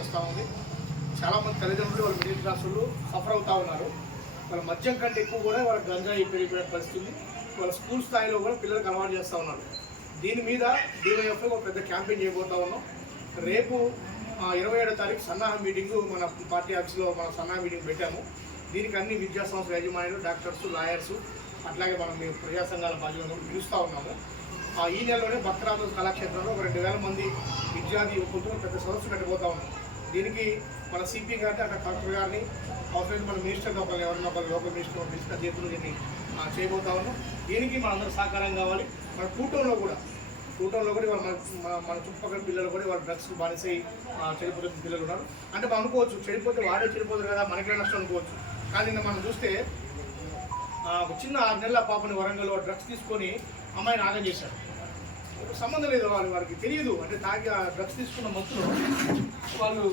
వస్తూ ఉంది. చాలామంది తల్లిదండ్రులు వాళ్ళ మిడిల్ క్లాస్ వాళ్ళు సఫర్ అవుతూ ఉన్నారు. వాళ్ళ మద్యం కంటే ఎక్కువ కూడా వాళ్ళ గంజాయి పెరిగిపోయే పరిస్థితుంది వాళ్ళ స్కూల్ స్థాయిలో కూడా పిల్లలకు అలవాటు చేస్తూ ఉన్నారు. దీని మీద డివైఎఫ్ ఒక పెద్ద క్యాంపెయిన్ చేయబోతా ఉన్నాం. రేపు ఇరవై ఏడో తారీఖు సన్నాహ మీటింగ్ మన పార్టీ ఆఫీస్లో మన సన్నాహ మీటింగ్ పెట్టాము. దీనికి అన్ని విద్యా సంస్థల యాజమాన్యులు డాక్టర్స్ లాయర్స్ అట్లాగే మనం మేము ప్రజా సంఘాల బాధ్యతలు పిలుస్తూ ఉన్నాము. ఆ ఈ నెలలోనే భక్తరాజు కళాక్షేత్రంలో ఒక రెండు వేల మంది విద్యార్థి యువకులతో పెద్ద సదస్సు పెట్టబోతా ఉన్నాం. దీనికి మన సిపి గారిని అక్కడ కలెక్టర్ గారిని అవసరం మన మినిస్టర్ ఒకరు ఎవరైనా ఒకరు లోకల్ మినిస్టర్ మినిస్టర్ చేతులు దీన్ని చేయబోతా ఉన్నాం. దీనికి మనందరూ సహకారం కావాలి. మన కూటంలో కూడా కూటంలో కూడా ఇవాళ మన మన- చుట్టుపక్కల పిల్లలు కూడా వాళ్ళ డ్రగ్స్ బానిసై చెడిపోతున్న పిల్లలు ఉన్నారు. అంటే మనం అనుకోవచ్చు చెడిపోతే వాడే చెడిపోతుంది కదా మనకే నష్టం అనుకోవచ్చు. కానీ నిన్న మనం చూస్తే ఒక చిన్న ఆరు నెలల పాపని వరంగల్లో డ్రగ్స్ తీసుకొని అమ్మాయిని ఆగం చేశారు సంబంధం లేదు వాళ్ళు వారికి. తెలియదు. అంటే తాగి ఆ డ్రగ్స్ తీసుకున్న మత్తులో వాళ్ళు